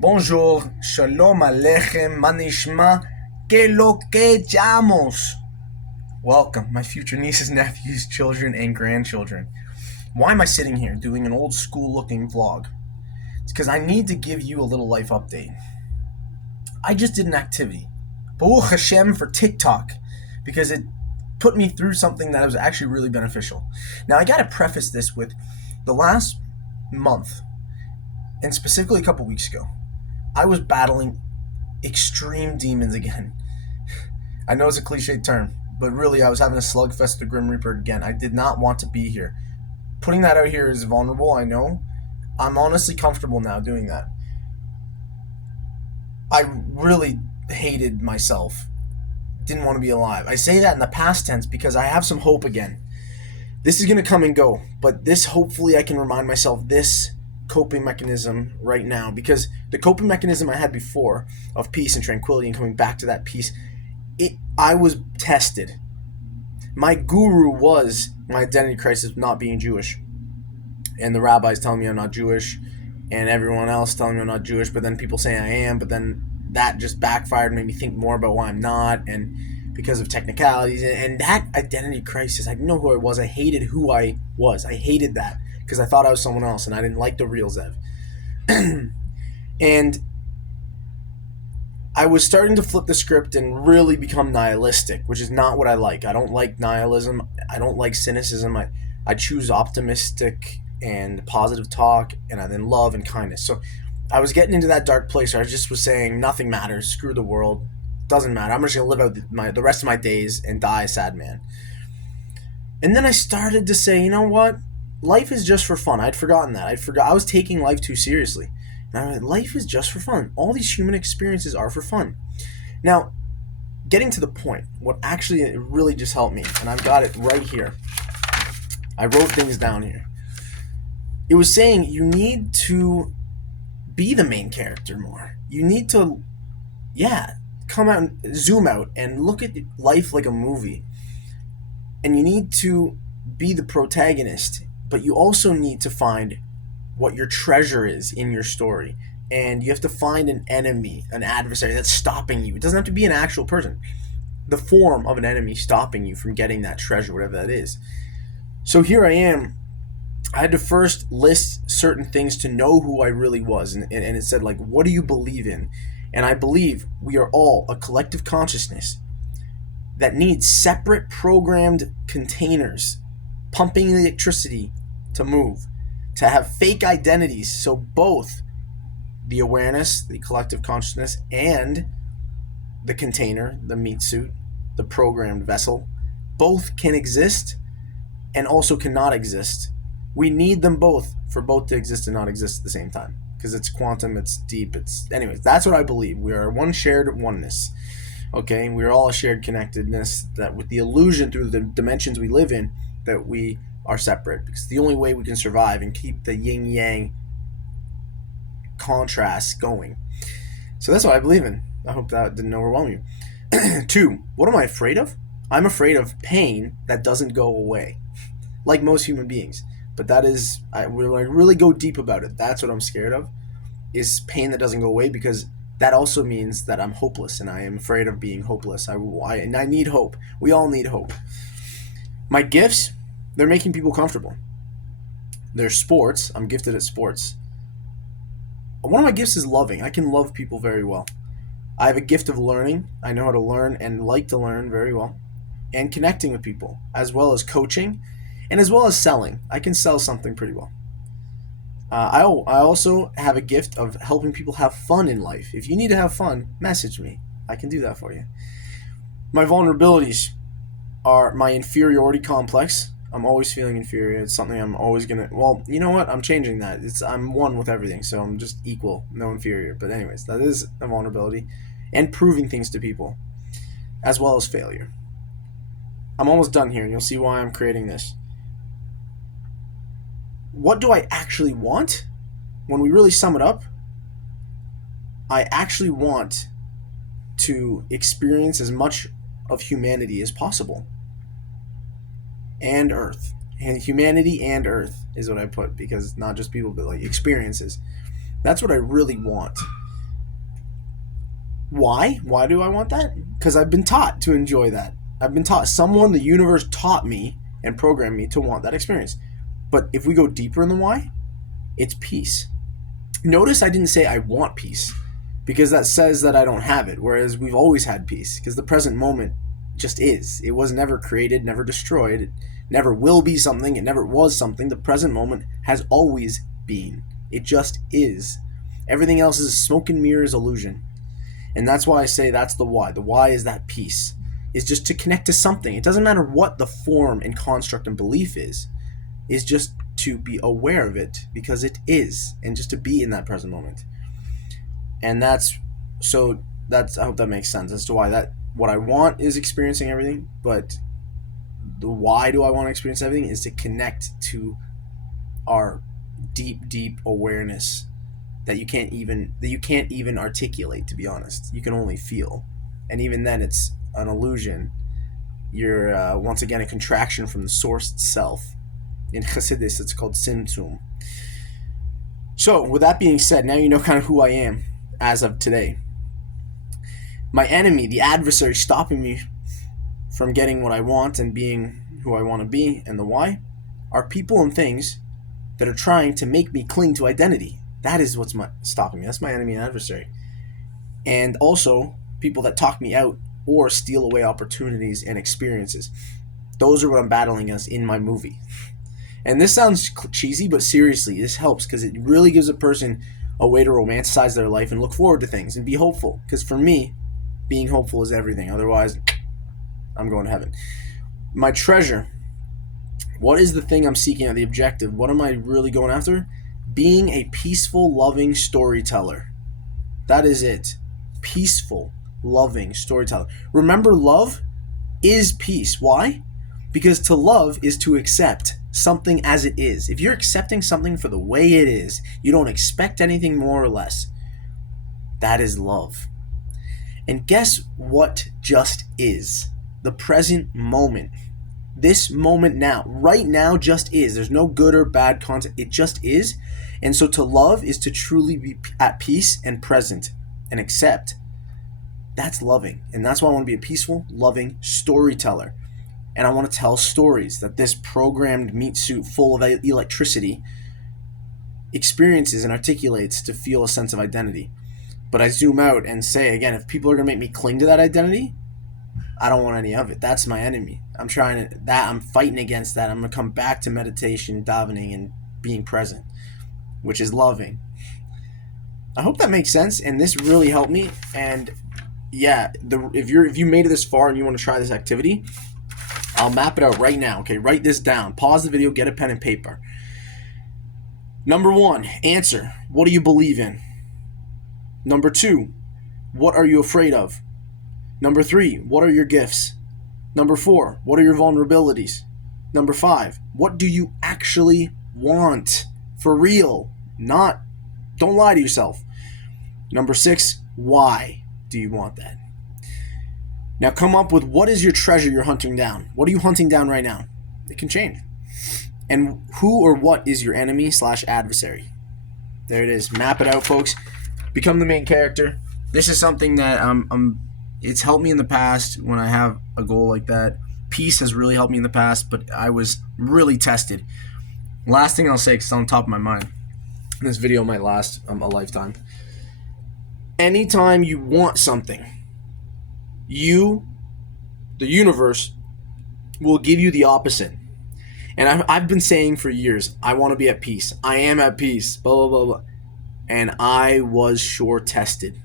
Bonjour, shalom aleichem, manishma, que lo que llamos. Welcome, my future nieces, nephews, children, and grandchildren. Why am I sitting here doing an old school looking vlog? It's because I need to give you a little life update. I just did an activity, Baruch Hashem, for TikTok, because it put me through something that was actually really beneficial. Now, I gotta preface this with the last month, and specifically a couple weeks ago, I was battling extreme demons again. I know it's a cliche term, but really I was having a slugfest with the Grim Reaper again. I did not want to be here. Putting that out here is vulnerable, I know. I'm honestly comfortable now doing that. I really hated myself. Didn't want to be alive. I say that in the past tense because I have some hope again. This is going to come and go, but this, hopefully I can remind myself this coping mechanism right now, because the coping mechanism I had before of peace and tranquility and coming back to that peace, I was tested. My guru was my identity crisis of not being Jewish, and the rabbis telling me I'm not Jewish, and everyone else telling me I'm not Jewish, but then people saying I am, but then that just backfired, made me think more about why I'm not, and because of technicalities, and that identity crisis, I didn't know who I was. I hated who I was. I hated that because I thought I was someone else, and I didn't like the real Zev. And I was starting to flip the script and really become nihilistic, which is not what I like. I don't like nihilism. I don't like cynicism. I choose optimistic and positive talk, and I then love and kindness. So I was getting into that dark place where I just was saying nothing matters, screw the world, doesn't matter. I'm just going to live out the rest of my days and die a sad man. And then I started to say, you know what? Life is just for fun. I'd forgotten that. I was taking life too seriously. And life is just for fun. All these human experiences are for fun. Now, getting to the point, what actually really just helped me, and I've got it right here. I wrote things down here. It was saying you need to be the main character more. You need to, come out and zoom out and look at life like a movie. And you need to be the protagonist, but you also need to find what your treasure is in your story. And you have to find an enemy, an adversary that's stopping you. It doesn't have to be an actual person. The form of an enemy stopping you from getting that treasure, whatever that is. So here I am. I had to first list certain things to know who I really was. And it said, like, what do you believe in? And I believe we are all a collective consciousness that needs separate programmed containers, pumping electricity to move, to have fake identities. So both the awareness, the collective consciousness, and the container, the meat suit, the programmed vessel, both can exist and also cannot exist. We need them both for both to exist and not exist at the same time, because it's quantum, it's deep, anyways, that's what I believe. We are one shared oneness. Okay, we are all a shared connectedness, that with the illusion through the dimensions we live in, that we are separate, because the only way we can survive and keep the yin-yang contrast going. So that's what I believe in. I hope that didn't overwhelm you. 2, what am I afraid of? I'm afraid of pain that doesn't go away, like most human beings. But that is, when I really go deep about it, that's what I'm scared of, is pain that doesn't go away, because that also means that I'm hopeless, and I am afraid of being hopeless. I need hope. We all need hope. My gifts, they're making people comfortable. They're sports. I'm gifted at sports. One of my gifts is loving. I can love people very well. I have a gift of learning. I know how to learn and like to learn very well. And connecting with people, as well as coaching, and as well as selling. I can sell something pretty well. I also have a gift of helping people have fun in life. If you need to have fun, message me. I can do that for you. My vulnerabilities are my inferiority complex. I'm always feeling inferior. It's something I'm always going to... Well, you know what? I'm changing that. I'm one with everything, so I'm just equal, no inferior. But anyways, that is a vulnerability. And proving things to people, as well as failure. I'm almost done here, and you'll see why I'm creating this. What do I actually want? When we really sum it up, I actually want to experience as much of humanity as possible. And Earth. And humanity and Earth is what I put, because not just people, but like experiences. That's what I really want. Why? Why do I want that? Because I've been taught to enjoy that. I've been taught. Someone, the universe taught me and programmed me to want that experience. But if we go deeper in the why, it's peace. Notice I didn't say I want peace, because that says that I don't have it, whereas we've always had peace, because the present moment just is. It was never created, never destroyed, it never will be something, it never was something. The present moment has always been. It just is. Everything else is a smoke and mirrors illusion. And that's why I say that's the why. The why is that peace. Is just to connect to something. It doesn't matter what the form and construct and belief is just to be aware of it, because it is, and just to be in that present moment. And I hope that makes sense as to why what I want is experiencing everything, but the why do I want to experience everything is to connect to our deep awareness that you can't even articulate, to be honest. You can only feel, and even then it's an illusion. You're once again a contraction from the source itself. In Chassidus, it's called Tzimtzum. So, with that being said, now you know kind of who I am as of today. My enemy, the adversary stopping me from getting what I want and being who I want to be, and the why, are people and things that are trying to make me cling to identity. That is what's stopping me. That's my enemy and adversary. And also, people that talk me out or steal away opportunities and experiences. Those are what I'm battling against in my movie. And this sounds cheesy, but seriously, this helps, because it really gives a person a way to romanticize their life and look forward to things and be hopeful. Because for me, being hopeful is everything. Otherwise, I'm going to heaven. My treasure. What is the thing I'm seeking out, the objective? What am I really going after? Being a peaceful, loving storyteller. That is it. Peaceful, loving storyteller. Remember, love is peace. Why? Because to love is to accept something as it is. If you're accepting something for the way it is, you don't expect anything more or less. That is love. And guess what just is? The present moment. This moment now. Right now just is. There's no good or bad content. It just is. And so to love is to truly be at peace and present and accept. That's loving. And that's why I want to be a peaceful, loving storyteller. And I want to tell stories that this programmed meat suit full of electricity experiences and articulates to feel a sense of identity. But I zoom out and say, again, if people are going to make me cling to that identity, I don't want any of it. That's my enemy. I'm fighting against that. I'm going to come back to meditation, davening, and being present, which is loving. I hope that makes sense, and this really helped me. And yeah, if you made it this far and you want to try this activity, I'll map it out right now. Okay, write this down. Pause the video, get a pen and paper. Number 1, answer. What do you believe in? Number 2, what are you afraid of? Number 3, what are your gifts? Number 4, what are your vulnerabilities? Number 5, what do you actually want? For real. Don't lie to yourself. Number 6, why do you want that? Now come up with what is your treasure you're hunting down. What are you hunting down right now? It can change. And who or what is your enemy/adversary? There it is. Map it out, folks. Become the main character. This is something that it's helped me in the past when I have a goal like that. Peace has really helped me in the past, but I was really tested. Last thing I'll say, because it's on top of my mind. This video might last a lifetime. Anytime you want something, the universe, will give you the opposite. And I've been saying for years, I want to be at peace. I am at peace, blah, blah, blah, blah. And I was sure tested.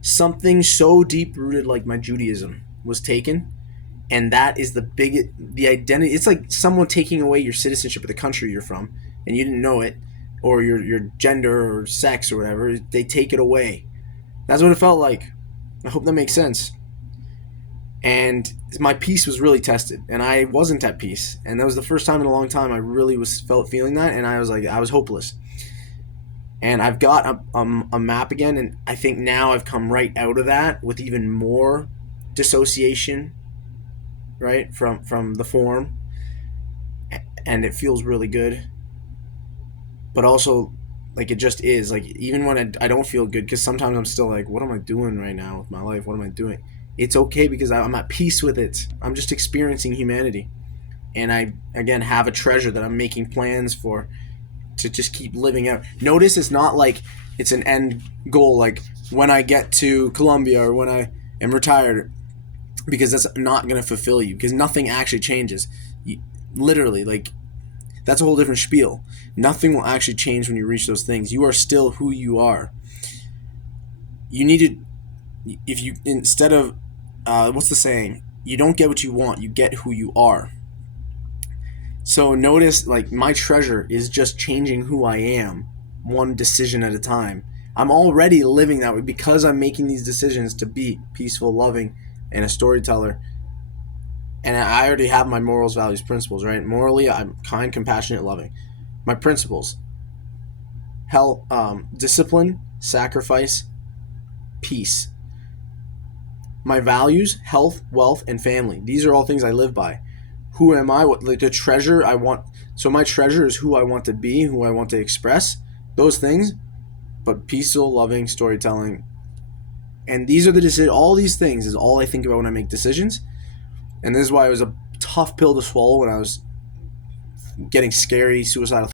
Something so deep-rooted like my Judaism was taken, and that is the identity. It's like someone taking away your citizenship of the country you're from, and you didn't know it, or your gender or sex or whatever. They take it away. That's what it felt like. I hope that makes sense. And my peace was really tested, and I wasn't at peace. And that was the first time in a long time I really felt feeling that, and I was hopeless. And I've got a map again, and I think now I've come right out of that with even more dissociation, right, from the form, and it feels really good. But also, Like, it just is. Like, even when I don't feel good, because sometimes I'm still like, what am I doing right now with my life? What am I doing? It's okay because I'm at peace with it. I'm just experiencing humanity. And I, again, have a treasure that I'm making plans for to just keep living out. Notice it's not like it's an end goal, like when I get to Colombia or when I am retired, because that's not going to fulfill you, because nothing actually changes. Literally, like, that's a whole different spiel. Nothing will actually change when you reach those things. You are still who you are. You need to, if you, instead of, what's the saying? You don't get what you want, you get who you are. So notice, like, my treasure is just changing who I am, one decision at a time. I'm already living that way because I'm making these decisions to be peaceful, loving, and a storyteller. And I already have my morals, values, principles, right? Morally, I'm kind, compassionate, loving. My principles: discipline, sacrifice, peace. My values: health, wealth, and family. These are all things I live by. Who am I? What, like, the treasure I want. So my treasure is who I want to be, who I want to express, those things. But peaceful, loving, storytelling, and these are the decisions. All these things is all I think about when I make decisions, and this is why it was a tough pill to swallow when I was getting scary, suicidal